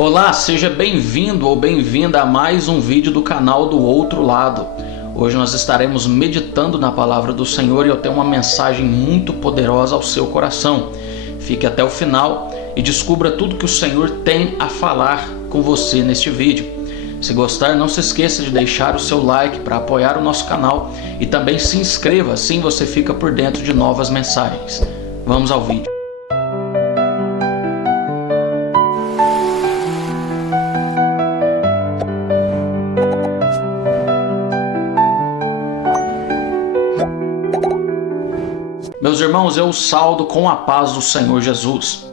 Olá, seja bem-vindo ou bem-vinda a mais um vídeo do canal do Outro Lado. Hoje nós estaremos meditando na palavra do Senhor e eu tenho uma mensagem muito poderosa ao seu coração. Fique até o final e descubra tudo que o Senhor tem a falar com você neste vídeo. Se gostar, não se esqueça de deixar o seu like para apoiar o nosso canal e também se inscreva, assim você fica por dentro de novas mensagens. Vamos ao vídeo. Meus irmãos, eu os saúdo com a paz do Senhor Jesus.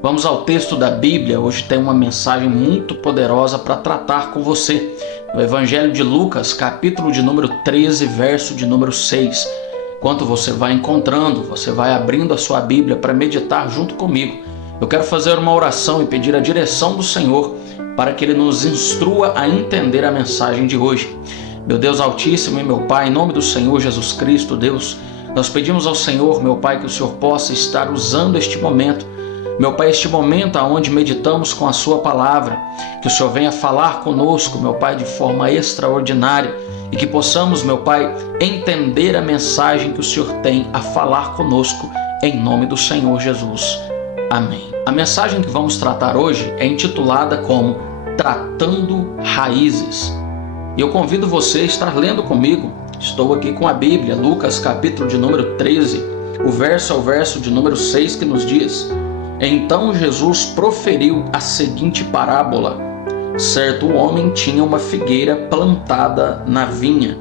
Vamos ao texto da Bíblia. Hoje tem uma mensagem muito poderosa para tratar com você. No Evangelho de Lucas, capítulo de número 13, verso de número 6. Enquanto você vai encontrando, você vai abrindo a sua Bíblia para meditar junto comigo. Eu quero fazer uma oração e pedir a direção do Senhor para que Ele nos instrua a entender a mensagem de hoje. Meu Deus Altíssimo e meu Pai, em nome do Senhor Jesus Cristo, Deus, nós pedimos ao Senhor, meu Pai, que o Senhor possa estar usando este momento. Meu Pai, este momento onde meditamos com a Sua palavra, que o Senhor venha falar conosco, meu Pai, de forma extraordinária e que possamos, meu Pai, entender a mensagem que o Senhor tem a falar conosco, em nome do Senhor Jesus. Amém. A mensagem que vamos tratar hoje é intitulada como Tratando Raízes. E eu convido você a estar lendo comigo. Estou aqui com a Bíblia, Lucas capítulo de número 13, o verso é o verso de número 6 que nos diz: Então Jesus proferiu a seguinte parábola: Certo homem tinha uma figueira plantada na vinha,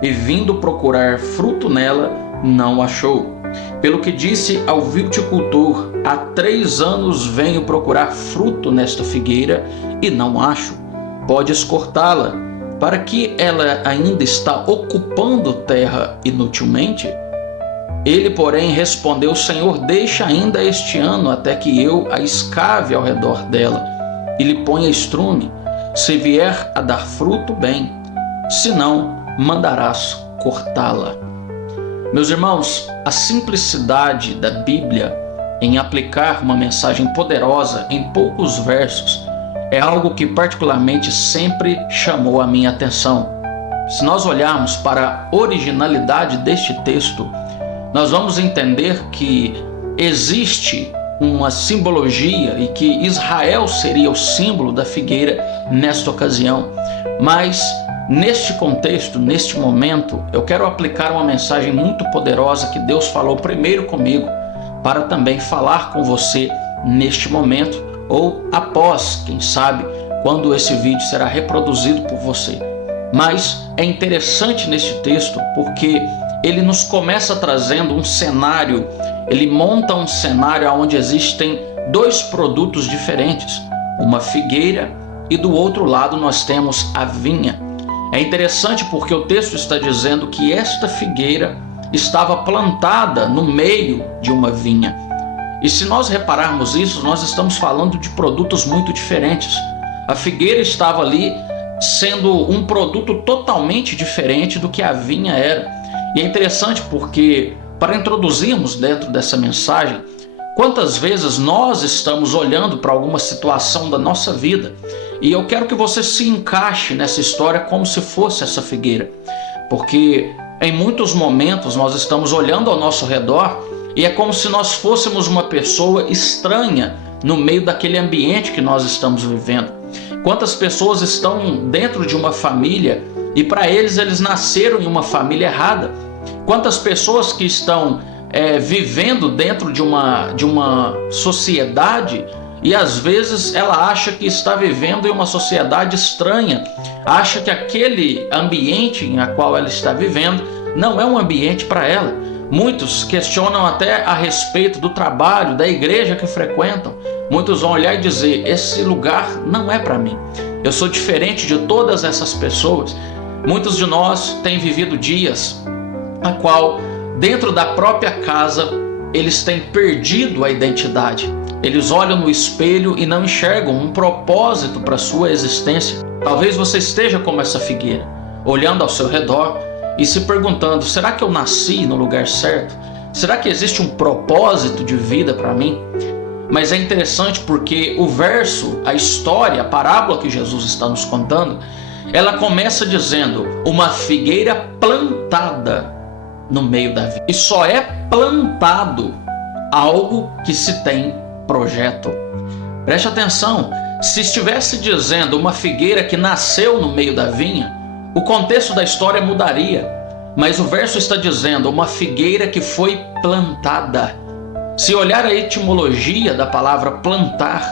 e vindo procurar fruto nela, não achou. Pelo que disse ao viticultor: Há 3 anos venho procurar fruto nesta figueira, e não acho. Podes cortá-la, para que ela ainda está ocupando terra inutilmente? Ele, porém, respondeu: Senhor, deixa ainda este ano até que eu a escave ao redor dela e lhe ponha estrume. Se vier a dar fruto, bem, se não, mandarás cortá-la. Meus irmãos, a simplicidade da Bíblia em aplicar uma mensagem poderosa em poucos versos é algo que particularmente sempre chamou a minha atenção. Se nós olharmos para a originalidade deste texto, nós vamos entender que existe uma simbologia e que Israel seria o símbolo da figueira nesta ocasião. Mas neste contexto, neste momento, eu quero aplicar uma mensagem muito poderosa que Deus falou primeiro comigo, para também falar com você neste momento, ou após, quem sabe, quando esse vídeo será reproduzido por você. Mas é interessante neste texto porque ele nos começa trazendo um cenário, ele monta um cenário onde existem 2 produtos diferentes, uma figueira e do outro lado nós temos a vinha. É interessante porque o texto está dizendo que esta figueira estava plantada no meio de uma vinha. E se nós repararmos isso, nós estamos falando de produtos muito diferentes. A figueira estava ali sendo um produto totalmente diferente do que a vinha era. E é interessante porque, para introduzirmos dentro dessa mensagem, quantas vezes nós estamos olhando para alguma situação da nossa vida e eu quero que você se encaixe nessa história como se fosse essa figueira. Porque em muitos momentos nós estamos olhando ao nosso redor e é como se nós fôssemos uma pessoa estranha no meio daquele ambiente que nós estamos vivendo. Quantas pessoas estão dentro de uma família e para eles nasceram em uma família errada? Quantas pessoas que estão vivendo dentro de uma sociedade e às vezes ela acha que está vivendo em uma sociedade estranha, acha que aquele ambiente em qual ela está vivendo não é um ambiente para ela. Muitos questionam até a respeito do trabalho, da igreja que frequentam. Muitos vão olhar e dizer: esse lugar não é para mim. Eu sou diferente de todas essas pessoas. Muitos de nós têm vivido dias a qual, dentro da própria casa, eles têm perdido a identidade. Eles olham no espelho e não enxergam um propósito para a sua existência. Talvez você esteja como essa figueira, olhando ao seu redor e se perguntando: será que eu nasci no lugar certo? Será que existe um propósito de vida para mim? Mas é interessante porque o verso, a história, a parábola que Jesus está nos contando, ela começa dizendo: uma figueira plantada no meio da vinha. E só é plantado algo que se tem projeto. Preste atenção, se estivesse dizendo uma figueira que nasceu no meio da vinha, o contexto da história mudaria. Mas o verso está dizendo uma figueira que foi plantada. Se olhar a etimologia da palavra plantar,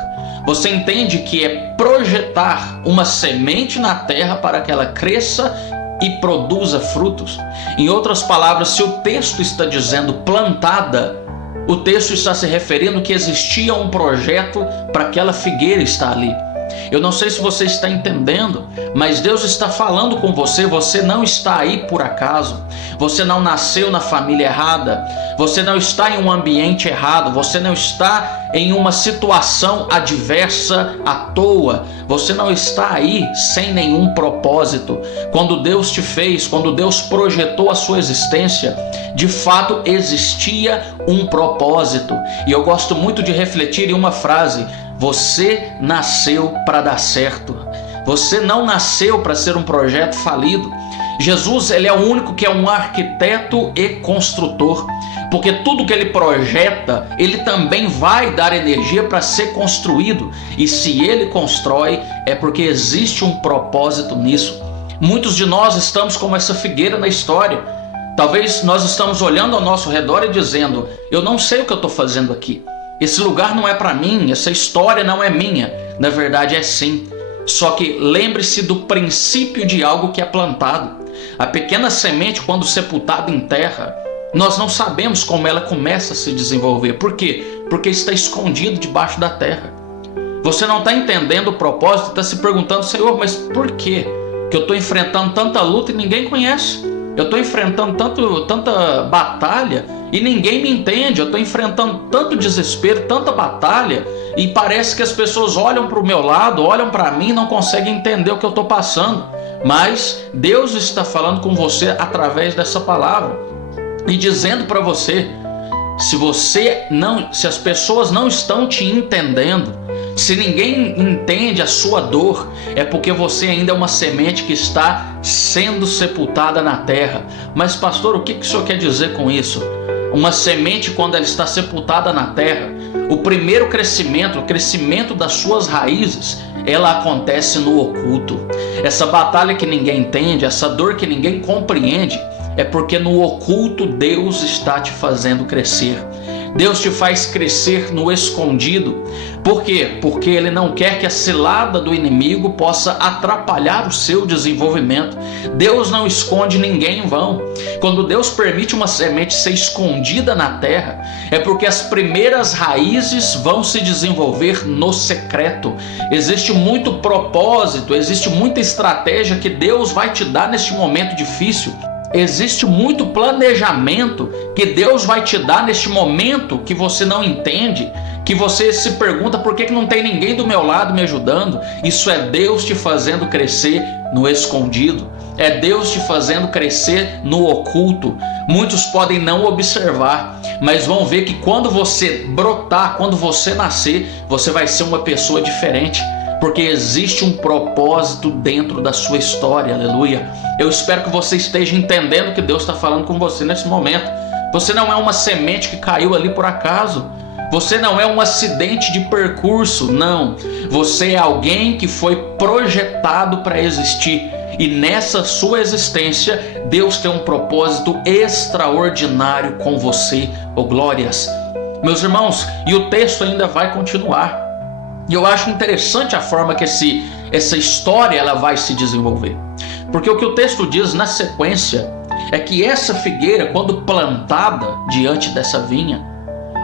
você entende que é projetar uma semente na terra para que ela cresça e produza frutos. Em outras palavras, se o texto está dizendo plantada, o texto está se referindo que existia um projeto para aquela figueira estar ali. Eu não sei se você está entendendo, mas Deus está falando com você. Você não está aí por acaso. Você não nasceu na família errada. Você não está em um ambiente errado. Você não está em uma situação adversa à toa. Você não está aí sem nenhum propósito. Quando Deus te fez, quando Deus projetou a sua existência, de fato existia um propósito. E eu gosto muito de refletir em uma frase: você nasceu para dar certo. Você não nasceu para ser um projeto falido. Jesus, ele é o único que é um arquiteto e construtor, porque tudo que ele projeta, ele também vai dar energia para ser construído. E se ele constrói, é porque existe um propósito nisso. Muitos de nós estamos como essa figueira na história. Talvez nós estamos olhando ao nosso redor e dizendo: eu não sei o que eu estou fazendo aqui. Esse lugar não é para mim, essa história não é minha. Na verdade é sim. Só que lembre-se do princípio de algo que é plantado. A pequena semente, quando sepultada em terra, nós não sabemos como ela começa a se desenvolver. Por quê? Porque está escondido debaixo da terra. Você não está entendendo o propósito, está se perguntando: Senhor, mas por quê que eu estou enfrentando tanta luta e ninguém conhece? Eu estou enfrentando tanta batalha e ninguém me entende. Eu estou enfrentando tanto desespero, tanta batalha, e parece que as pessoas olham para o meu lado, olham para mim e não conseguem entender o que eu estou passando. Mas Deus está falando com você através dessa palavra e dizendo para você: se as pessoas não estão te entendendo, se ninguém entende a sua dor, é porque você ainda é uma semente que está sendo sepultada na terra. Mas pastor, o que o senhor quer dizer com isso? Uma semente, quando ela está sepultada na terra, o primeiro crescimento, o crescimento das suas raízes, ela acontece no oculto. Essa batalha que ninguém entende, essa dor que ninguém compreende, é porque no oculto Deus está te fazendo crescer. Deus te faz crescer no escondido. Por quê? Porque Ele não quer que a cilada do inimigo possa atrapalhar o seu desenvolvimento. Deus não esconde ninguém em vão. Quando Deus permite uma semente ser escondida na terra, é porque as primeiras raízes vão se desenvolver no secreto. Existe muito propósito, existe muita estratégia que Deus vai te dar neste momento difícil. Existe muito planejamento que Deus vai te dar neste momento que você não entende, que você se pergunta: por que não tem ninguém do meu lado me ajudando? Isso é Deus te fazendo crescer no escondido, é Deus te fazendo crescer no oculto. Muitos podem não observar, mas vão ver que quando você brotar, quando você nascer, você vai ser uma pessoa diferente. Porque existe um propósito dentro da sua história, aleluia. Eu espero que você esteja entendendo o que Deus está falando com você nesse momento. Você não é uma semente que caiu ali por acaso. Você não é um acidente de percurso, não. Você é alguém que foi projetado para existir. E nessa sua existência, Deus tem um propósito extraordinário com você. Oh, glórias! Meus irmãos, e o texto ainda vai continuar. E eu acho interessante a forma que essa história ela vai se desenvolver. Porque o que o texto diz na sequência é que essa figueira, quando plantada diante dessa vinha,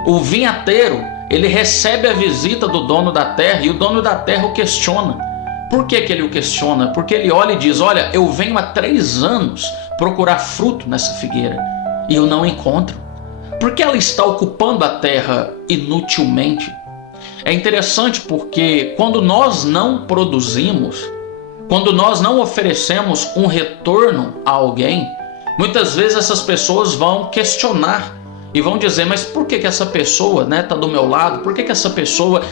o vinhateiro, ele recebe a visita do dono da terra, e o dono da terra o questiona. Por que ele o questiona? Porque ele olha e diz: olha, eu venho há 3 anos procurar fruto nessa figueira e eu não encontro. Por que ela está ocupando a terra inutilmente? É interessante porque quando nós não produzimos, quando nós não oferecemos um retorno a alguém, muitas vezes essas pessoas vão questionar E vão dizer, mas por que essa pessoa está do meu lado? Por que essa pessoa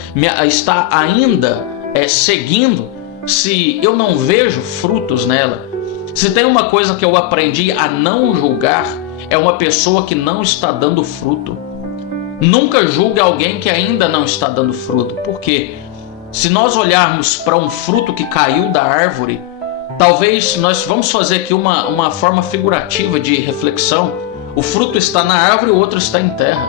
está ainda seguindo se eu não vejo frutos nela? Se tem uma coisa que eu aprendi a não julgar, é uma pessoa que não está dando fruto. Nunca julgue alguém que ainda não está dando fruto. Por quê? Se nós olharmos para um fruto que caiu da árvore, talvez nós vamos fazer aqui uma forma figurativa de reflexão. O fruto está na árvore, o outro está em terra.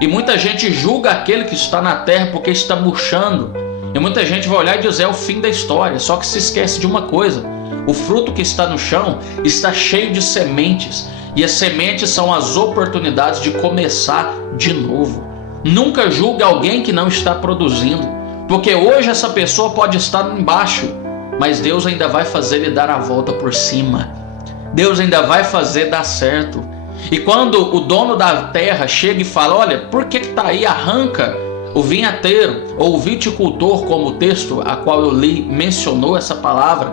E muita gente julga aquele que está na terra porque está murchando. E muita gente vai olhar e dizer, é o fim da história. Só que se esquece de uma coisa. O fruto que está no chão está cheio de sementes. E as sementes são as oportunidades de começar de novo. Nunca julgue alguém que não está produzindo. Porque hoje essa pessoa pode estar embaixo, mas Deus ainda vai fazer ele dar a volta por cima. Deus ainda vai fazer dar certo. E quando o dono da terra chega e fala, olha, por que está aí, arranca o vinhateiro, ou o viticultor, como o texto a qual eu li mencionou essa palavra,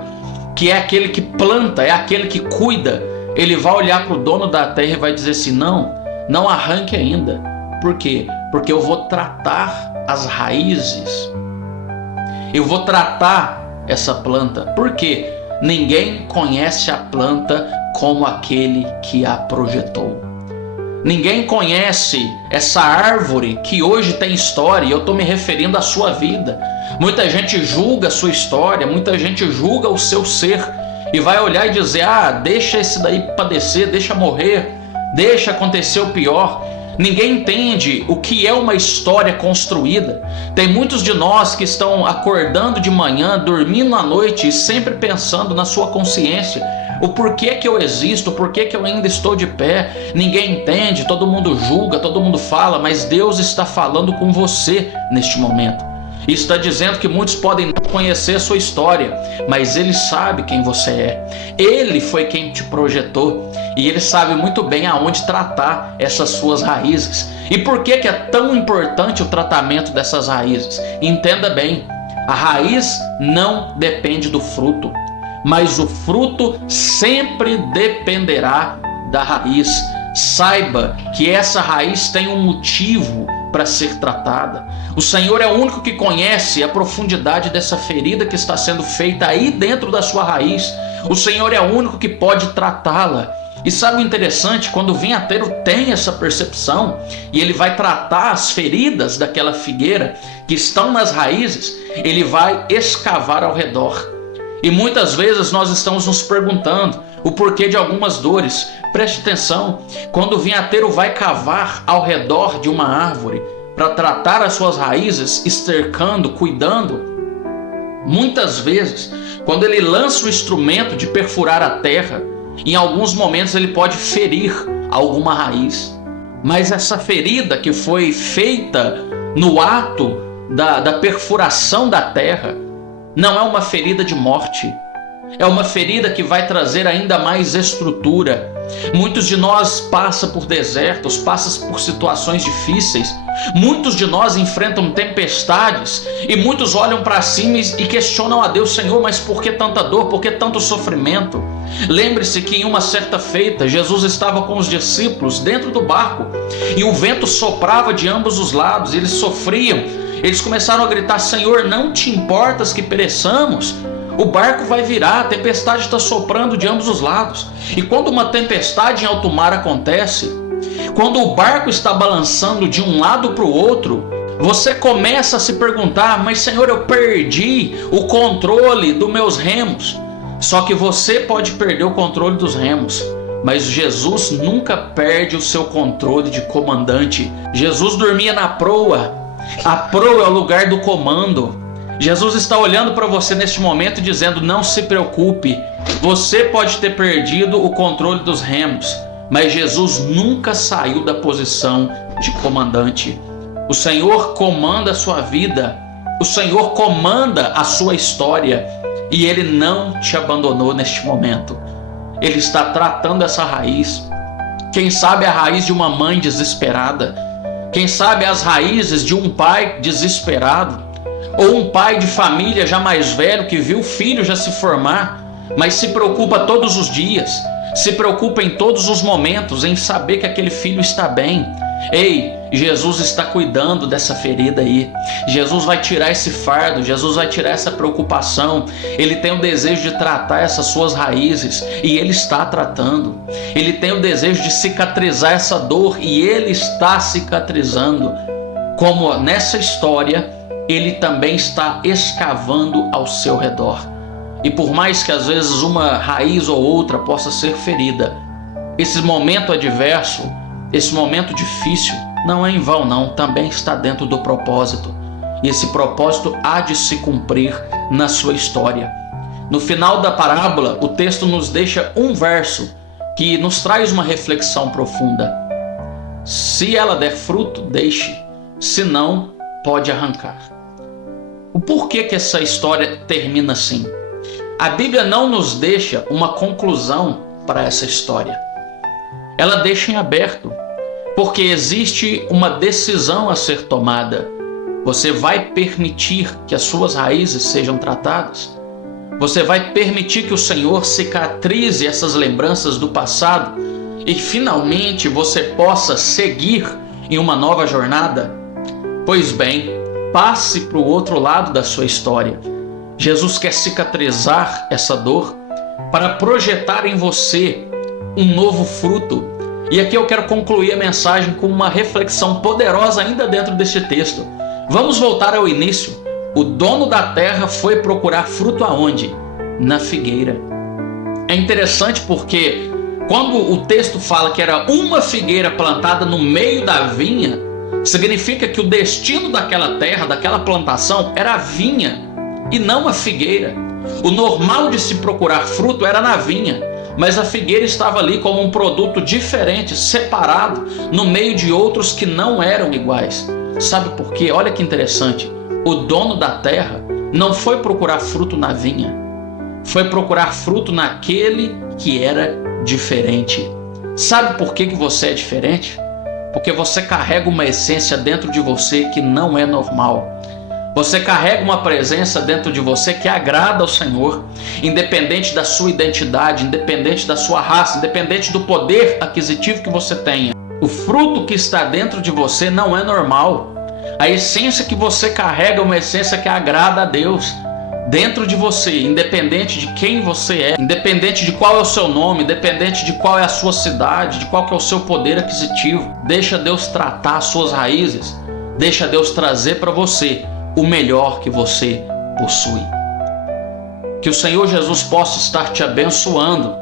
que é aquele que planta, é aquele que cuida, ele vai olhar para o dono da terra e vai dizer assim, não arranque ainda. Por quê? Porque eu vou tratar as raízes. Eu vou tratar essa planta. Por quê? Ninguém conhece a planta como aquele que a projetou. Ninguém conhece essa árvore que hoje tem história, e eu estou me referindo à sua vida. Muita gente julga a sua história, muita gente julga o seu ser, e vai olhar e dizer, deixa esse daí padecer, deixa morrer, deixa acontecer o pior. Ninguém entende o que é uma história construída. Tem muitos de nós que estão acordando de manhã, dormindo à noite e sempre pensando na sua consciência. O porquê que eu existo, o porquê que eu ainda estou de pé. Ninguém entende, todo mundo julga, todo mundo fala, mas Deus está falando com você neste momento. E está dizendo que muitos podem não conhecer a sua história, mas Ele sabe quem você é. Ele foi quem te projetou e Ele sabe muito bem aonde tratar essas suas raízes. E por que é tão importante o tratamento dessas raízes? Entenda bem, a raiz não depende do fruto, mas o fruto sempre dependerá da raiz. Saiba que essa raiz tem um motivo para ser tratada. O Senhor é o único que conhece a profundidade dessa ferida que está sendo feita aí dentro da sua raiz. O Senhor é o único que pode tratá-la. E sabe o interessante? Quando o vinhateiro tem essa percepção e ele vai tratar as feridas daquela figueira que estão nas raízes, ele vai escavar ao redor. E muitas vezes nós estamos nos perguntando o porquê de algumas dores. Preste atenção, quando o vinhateiro vai cavar ao redor de uma árvore para tratar as suas raízes, estercando, cuidando, muitas vezes, quando ele lança o instrumento de perfurar a terra, em alguns momentos ele pode ferir alguma raiz. Mas essa ferida que foi feita no ato da perfuração da terra, não é uma ferida de morte, é uma ferida que vai trazer ainda mais estrutura. Muitos de nós passam por desertos, passam por situações difíceis. Muitos de nós enfrentam tempestades e muitos olham para cima e questionam a Deus, Senhor, mas por que tanta dor, por que tanto sofrimento? Lembre-se que em uma certa feita, Jesus estava com os discípulos dentro do barco e o vento soprava de ambos os lados, eles sofriam. Eles começaram a gritar, Senhor, não te importas que pereçamos? O barco vai virar, a tempestade está soprando de ambos os lados. E quando uma tempestade em alto mar acontece, quando o barco está balançando de um lado para o outro, você começa a se perguntar, mas Senhor, eu perdi o controle dos meus remos. Só que você pode perder o controle dos remos, mas Jesus nunca perde o seu controle de comandante. Jesus dormia na proa. A proa é o lugar do comando. Jesus está olhando para você neste momento dizendo, não se preocupe, você pode ter perdido o controle dos remos, mas Jesus nunca saiu da posição de comandante. O Senhor comanda a sua vida, o Senhor comanda a sua história e Ele não te abandonou neste momento. Ele está tratando essa raiz. Quem sabe a raiz de uma mãe desesperada, quem sabe as raízes de um pai desesperado, ou um pai de família já mais velho que viu o filho já se formar, mas se preocupa todos os dias, se preocupa em todos os momentos em saber que aquele filho está bem. Ei, Jesus está cuidando dessa ferida aí. Jesus vai tirar esse fardo, Jesus vai tirar essa preocupação. Ele tem o desejo de tratar essas suas raízes e Ele está tratando. Ele tem o desejo de cicatrizar essa dor e Ele está cicatrizando. Como nessa história, Ele também está escavando ao seu redor. E por mais que às vezes uma raiz ou outra possa ser ferida, esse momento adverso, esse momento difícil, não é em vão não, também está dentro do propósito. E esse propósito há de se cumprir na sua história. No final da parábola, o texto nos deixa um verso que nos traz uma reflexão profunda. Se ela der fruto, deixe, se não, pode arrancar. O porquê que essa história termina assim? A Bíblia não nos deixa uma conclusão para essa história. Ela deixa em aberto, porque existe uma decisão a ser tomada. Você vai permitir que as suas raízes sejam tratadas? Você vai permitir que o Senhor cicatrize essas lembranças do passado e finalmente você possa seguir em uma nova jornada? Pois bem, passe para o outro lado da sua história. Jesus quer cicatrizar essa dor para projetar em você um novo fruto. E aqui eu quero concluir a mensagem com uma reflexão poderosa ainda dentro deste texto. Vamos voltar ao início. O dono da terra foi procurar fruto aonde? Na figueira. É interessante porque quando o texto fala que era uma figueira plantada no meio da vinha, significa que o destino daquela terra, daquela plantação, era a vinha e não a figueira. O normal de se procurar fruto era na vinha, mas a figueira estava ali como um produto diferente, separado, no meio de outros que não eram iguais. Sabe por quê? Olha que interessante. O dono da terra não foi procurar fruto na vinha, foi procurar fruto naquele que era diferente. Sabe por que você é diferente? Porque você carrega uma essência dentro de você que não é normal. Você carrega uma presença dentro de você que agrada ao Senhor, independente da sua identidade, independente da sua raça, independente do poder aquisitivo que você tenha. O fruto que está dentro de você não é normal. A essência que você carrega é uma essência que agrada a Deus. Dentro de você, independente de quem você é, independente de qual é o seu nome, independente de qual é a sua cidade, de qual que é o seu poder aquisitivo, deixa Deus tratar as suas raízes, deixa Deus trazer para você o melhor que você possui. Que o Senhor Jesus possa estar te abençoando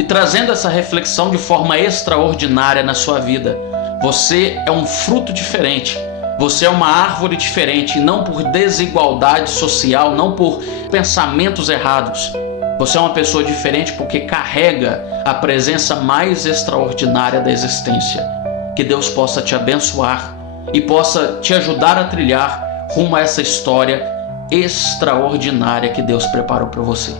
e trazendo essa reflexão de forma extraordinária na sua vida. Você é um fruto diferente, você é uma árvore diferente, não por desigualdade social, não por pensamentos errados. Você é uma pessoa diferente porque carrega a presença mais extraordinária da existência. Que Deus possa te abençoar e possa te ajudar a trilhar rumo a essa história extraordinária que Deus preparou para você.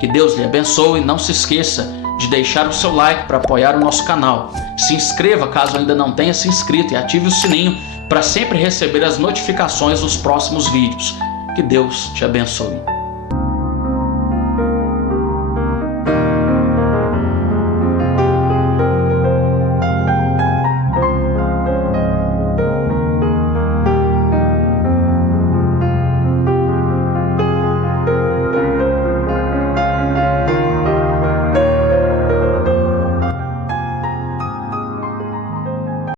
Que Deus lhe abençoe e não se esqueça de deixar o seu like para apoiar o nosso canal. Se inscreva caso ainda não tenha se inscrito e ative o sininho para sempre receber as notificações dos próximos vídeos. Que Deus te abençoe.